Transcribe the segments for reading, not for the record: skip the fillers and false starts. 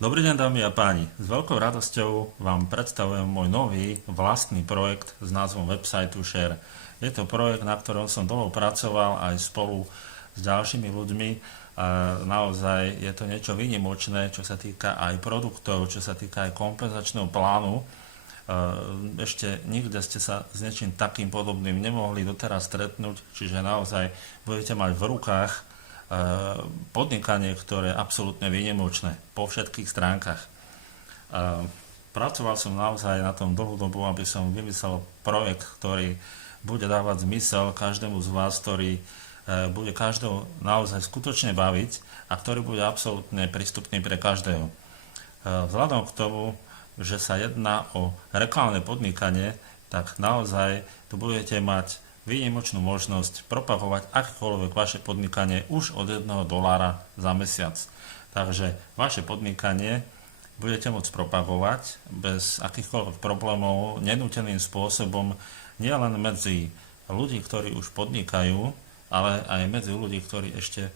Dobrý deň, dámy a páni. S veľkou radosťou vám predstavujem môj nový vlastný projekt s názvom Website Share. Je to projekt, na ktorom som dlho pracoval aj spolu s ďalšími ľuďmi. A naozaj je to niečo výnimočné, čo sa týka aj produktov, čo sa týka aj kompenzačného plánu. Ešte nikde ste sa s niečím takým podobným nemohli doteraz stretnúť, čiže naozaj budete mať v rukách podnikanie, ktoré je absolútne výnimočné po všetkých stránkach. Pracoval som naozaj na tom dlhú dobu, aby som vymyslel projekt, ktorý bude dávať zmysel každému z vás, ktorý bude každého naozaj skutočne baviť a ktorý bude absolútne prístupný pre každého. Vzhľadom k tomu, že sa jedná o reklamné podnikanie, tak naozaj tu budete mať výnimočnú možnosť propagovať akékoľvek vaše podnikanie už od $1 za mesiac. Takže vaše podnikanie budete môcť propagovať bez akýchkoľvek problémov, nenúteným spôsobom, nielen medzi ľudí, ktorí už podnikajú, ale aj medzi ľudí, ktorí ešte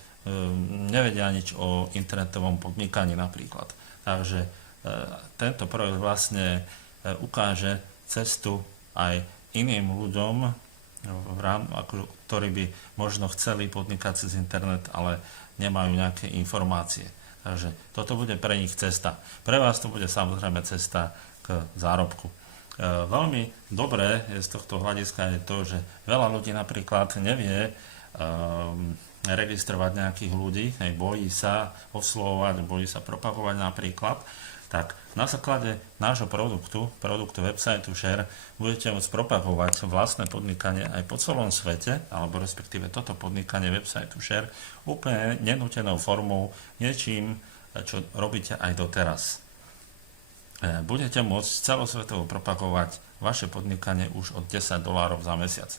nevedia nič o internetovom podnikaní napríklad. Takže tento projekt vlastne ukáže cestu aj iným ľuďom, ktorí by možno chceli podnikať cez internet, ale nemajú nejaké informácie. Takže toto bude pre nich cesta. Pre vás to bude samozrejme cesta k zárobku. Veľmi dobré je z tohto hľadiska je to, že veľa ľudí napríklad nevie registrovať nejakých ľudí, bojí sa oslovovať, bojí sa propagovať napríklad. Tak na základe nášho produktu Website Share, budete môcť propagovať vlastné podnikanie aj po celom svete, alebo respektíve toto podnikanie Website Share úplne nenútenou formou, niečím, čo robíte aj doteraz. Budete môcť celosvetovo propagovať vaše podnikanie už od $10 za mesiac.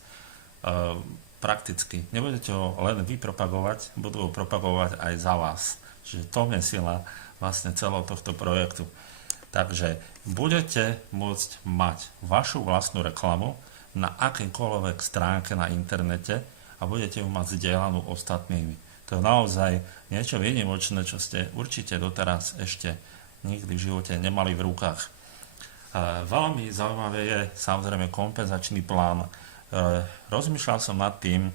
Prakticky. Nebudete ho len vy propagovať, budú ho propagovať aj za vás. Čiže to je sila vlastne celého tohto projektu. Takže budete môcť mať vašu vlastnú reklamu na akejkoľvek stránke na internete a budete ju mať zdieľanú ostatnými. To je naozaj niečo výnimočné, čo ste určite doteraz ešte nikdy v živote nemali v rukách. Veľmi zaujímavé je samozrejme kompenzačný plán. Rozmýšľal som nad tým,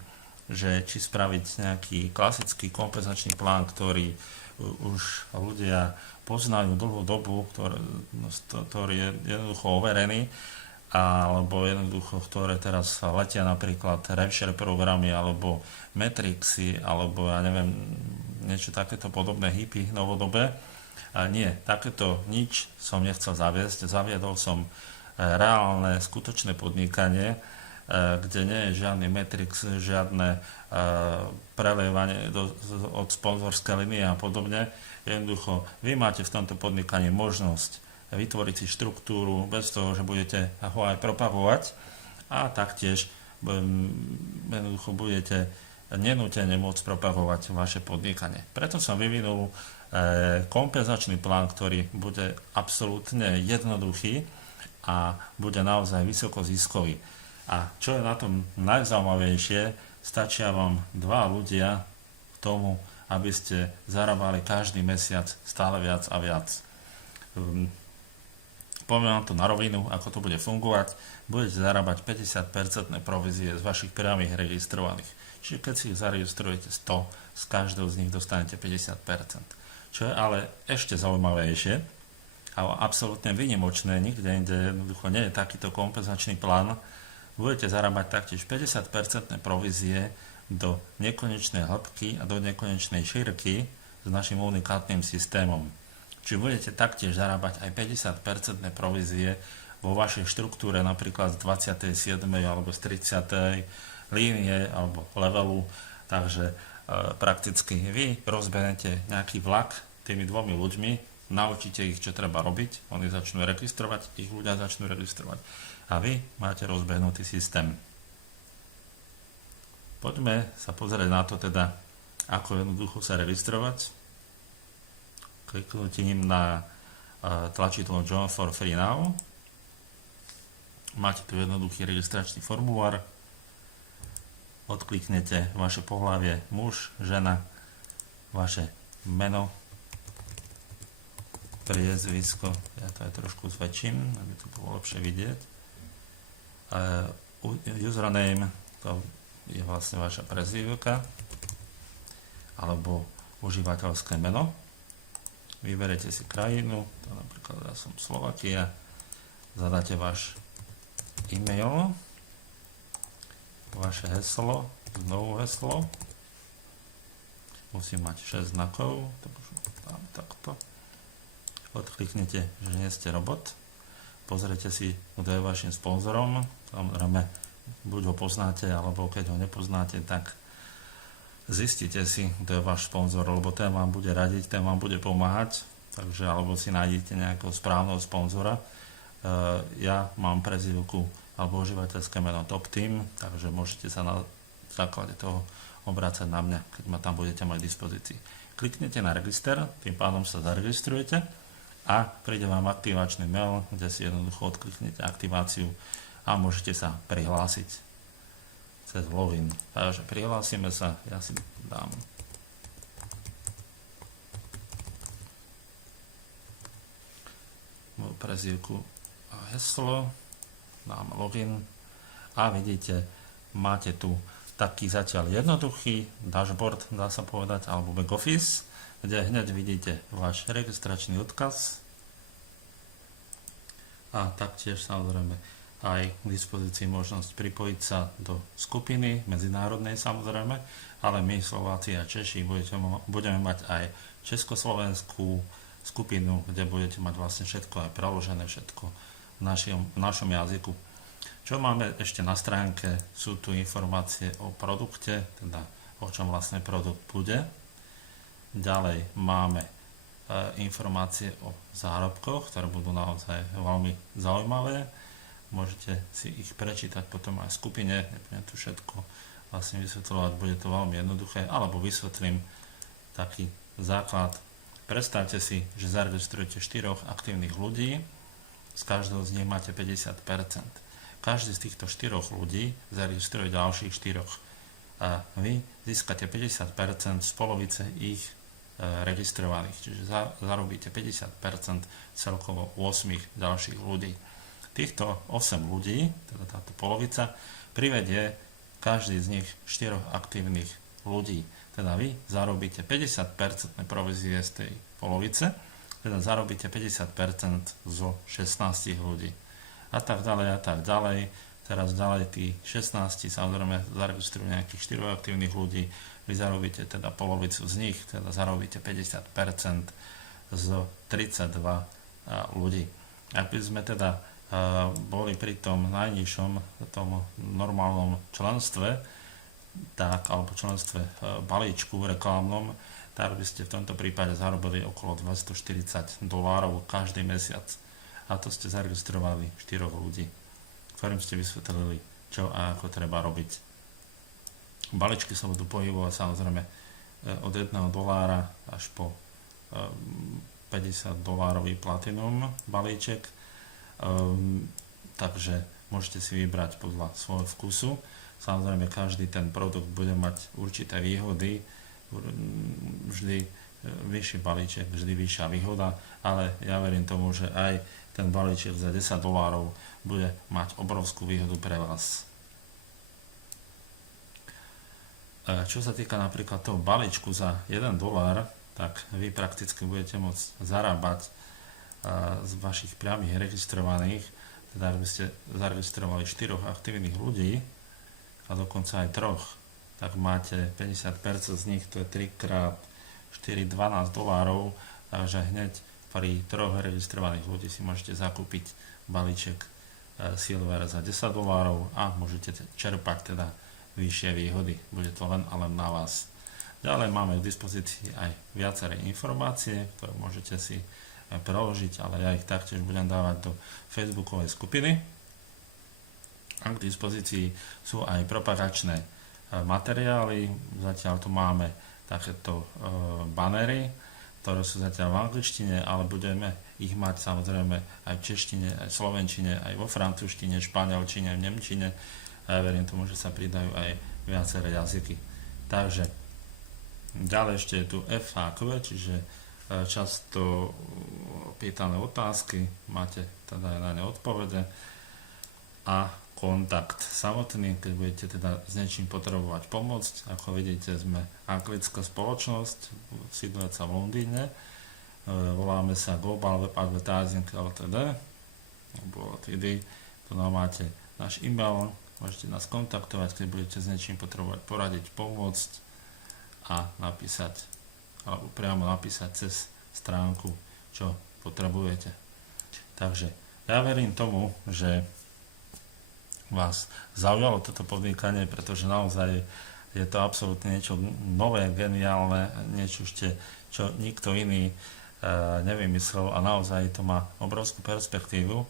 že či spraviť nejaký klasický kompenzačný plán, ktorý už ľudia poznajú dlhú dobu, ktorý je jednoducho overený, alebo jednoducho, ktoré teraz letia napríklad RevShare programy, alebo Metrixy, alebo ja neviem, niečo takéto podobné hippie novodobé. Nie, takéto nič som nechcel zaviesť. Zaviedol som reálne, skutočné podnikanie, kde nie je žiadny Matrix, žiadne prelievanie od sponzorskej linie a podobne. Jednoducho, vy máte v tomto podnikaní možnosť vytvoriť si štruktúru bez toho, že budete ho aj propagovať a taktiež jednoducho budete nenútene môcť propagovať vaše podnikanie. Preto som vyvinul kompenzačný plán, ktorý bude absolútne jednoduchý a bude naozaj vysoko ziskový. A čo je na tom najzaujímavejšie, stačia vám 2 ľudia k tomu, aby ste zarábali každý mesiac stále viac a viac. Poviem vám to na rovinu, ako to bude fungovať. Budete zarábať 50% provízie z vašich priamých registrovaných. Čiže keď si ich zaregistrujete 100, z každého z nich dostanete 50%. Čo je ale ešte zaujímavejšie a absolútne výnimočné, nikde inde jednoducho nie je takýto kompenzačný plán, budete zarábať taktiež 50% provízie do nekonečnej hĺbky a do nekonečnej šírky s našim unikátnym systémom. Čiže budete taktiež zarábať aj 50% provízie vo vašej štruktúre, napríklad z 27. alebo z 30. línie alebo levelu. Takže prakticky vy rozbehnete nejaký vlak tými 2 ľuďmi, naučíte ich, čo treba robiť, oni začnú registrovať, ich ľudia začnú registrovať. A vy máte rozbehnutý systém. Poďme sa pozrieť na to teda, ako jednoducho sa registrovať. Kliknutím na tlačidlo Join for Free Now. Máte tu jednoduchý registračný formulár. Odkliknete vaše pohlavie muž, žena, vaše meno, priezvisko, ja to aj trošku zväčším, aby to bolo lepšie vidieť. Username, to je vlastne vaša prezývka, alebo užívateľské meno. Vyberete si krajinu, to napríklad ja som Slovakia, zadáte váš e-mail, vaše heslo, znovu heslo, musí mať 6 znakov, dáme takto, odkliknete, že nie ste robot, pozrite si, kto je vašim sponzorom, samozrejme, buď ho poznáte, alebo keď ho nepoznáte, tak zistite si, kto je váš sponzor, lebo ten vám bude radiť, ten vám bude pomáhať, takže alebo si nájdete nejakého správneho sponzora. Ja mám prezývku alebo užívateľské meno Top Team, takže môžete sa na základe toho obrácať na mňa, keď ma tam budete mať v dispozícii. Kliknete na register, tým pádom sa zaregistrujete a príde vám aktivačný mail, kde si jednoducho odkliknete aktiváciu a môžete sa prihlásiť cez login. Takže prihlásime sa, ja si dám moju prezývku a heslo, dám login a vidíte, máte tu taký zatiaľ jednoduchý dashboard, dá sa povedať, alebo back office, kde hneď vidíte váš registračný odkaz a taktiež samozrejme aj k dispozícii možnosť pripojiť sa do skupiny, medzinárodnej samozrejme, ale my Slováci a Češi budeme mať aj československú skupinu, kde budete mať vlastne všetko aj preložené, všetko v našom jazyku. Čo máme ešte na stránke, sú tu informácie o produkte, teda o čom vlastne produkt bude. Ďalej máme informácie o zárobkoch, ktoré budú naozaj veľmi zaujímavé. Môžete si ich prečítať potom aj v skupine, nebudem tu všetko vlastne vysvetľovať, bude to veľmi jednoduché, alebo vysvetlím taký základ. Predstavte si, že zaregistrujete 4 aktívnych ľudí, z každého z nich máte 50%. Každý z týchto 4 ľudí zaregistruje ďalších 4 a vy získate 50% z polovice ich registrovaných, čiže zarobíte 50% celkovo 8 ďalších ľudí. Týchto 8 ľudí, teda táto polovica, privedie každý z nich 4 aktívnych ľudí. Teda vy zarobíte 50% provízie z tej polovice, teda zarobíte 50% zo 16 ľudí. A tak ďalej, a tak ďalej. Teraz ďalej tí 16 samozrejme zaregistrujú nejakých 4 aktívnych ľudí, vy zarobíte teda polovicu z nich, teda zarobíte 50% z 32 ľudí. Ak by sme teda boli pri tom najnižšom, tom normálnom členstve, tak, alebo členstve balíčku reklamnom, tak by ste v tomto prípade zarobili okolo $240 každý mesiac. A to ste zaregistrovali 4 ľudí, ktorým ste vysvetlili, čo a ako treba robiť. Balíčky sa budú pohybovať samozrejme od $1 až po $50 platinum balíček. Takže môžete si vybrať podľa svojho vkusu. Samozrejme, každý ten produkt bude mať určité výhody, vždy vyšší balíček, vždy vyššia výhoda, ale ja verím tomu, že aj ten balíček za $10 bude mať obrovskú výhodu pre vás. Čo sa týka napríklad toho balíčku za $1, tak vy prakticky budete môcť zarábať z vašich priamých registrovaných, teda ak by ste zaregistrovali 4 aktívnych ľudí a dokonca aj 3, tak máte 50% z nich, to je 3 x 4, $12, takže hneď pri 3 registrovaných ľudí si môžete zakúpiť balíček Silver za $10 a môžete čerpať teda vyššie výhody. Bude to len a len na vás. Ďalej máme k dispozícii aj viaceré informácie, ktoré môžete si preložiť, ale ja ich taktiež budem dávať do facebookovej skupiny. A k dispozícii sú aj propagačné materiály. Zatiaľ tu máme takéto banery, ktoré sú zatiaľ v angličtine, ale budeme ich mať samozrejme aj v češtine, aj v slovenčine, aj vo francúzštine, španielčine, v nemčine. A ja verím tomu, že sa pridajú aj viaceré jazyky. Takže ďalej ešte je tu FAQ, čiže často pýtané otázky, máte teda aj na ne odpovede a kontakt samotný, keď budete teda s niečím potrebovať pomôcť. Ako vidíte, sme anglická spoločnosť, sídliaca v Londýne, voláme sa Global Web Advertising Ltd. Tu máte náš e-mail, môžete nás kontaktovať, keď budete s niečím potrebovať poradiť, pomôcť a napísať, alebo priamo napísať cez stránku, čo potrebujete. Takže ja verím tomu, že vás zaujalo toto podnikanie, pretože naozaj je to absolútne niečo nové, geniálne, niečo ešte, čo nikto iný nevymyslel a naozaj to má obrovskú perspektívu.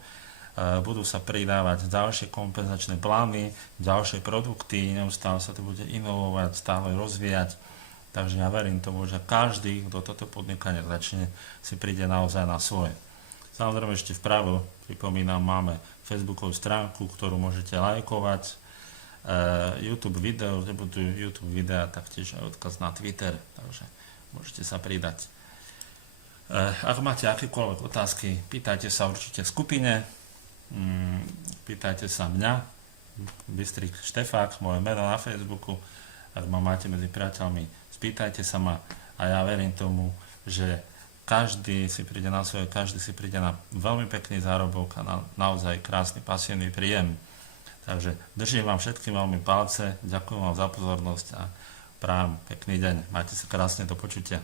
Budú sa pridávať ďalšie kompenzačné plány, ďalšie produkty, neustále sa to bude inovovať, stále rozvíjať. Takže ja verím tomu, že každý, kto toto podnikanie začne, si príde naozaj na svoje. Samozrejme ešte vpravo, pripomínam, máme Facebookovú stránku, ktorú môžete lajkovať, YouTube video, kde budú YouTube videa, taktiež aj odkaz na Twitter, takže môžete sa pridať. Ak máte akékoľvek otázky, pýtajte sa určite v skupine, pýtajte sa mňa, Bystrik Štefák, moje meno na Facebooku, ak ma máte medzi priateľmi, spýtajte sa ma a ja verím tomu, že každý si príde na svoje, každý si príde na veľmi pekný zárobok a na naozaj krásny pasívny príjem. Takže držím vám všetkým veľmi palce, ďakujem vám za pozornosť a prajem pekný deň. Majte sa krásne, do počutia.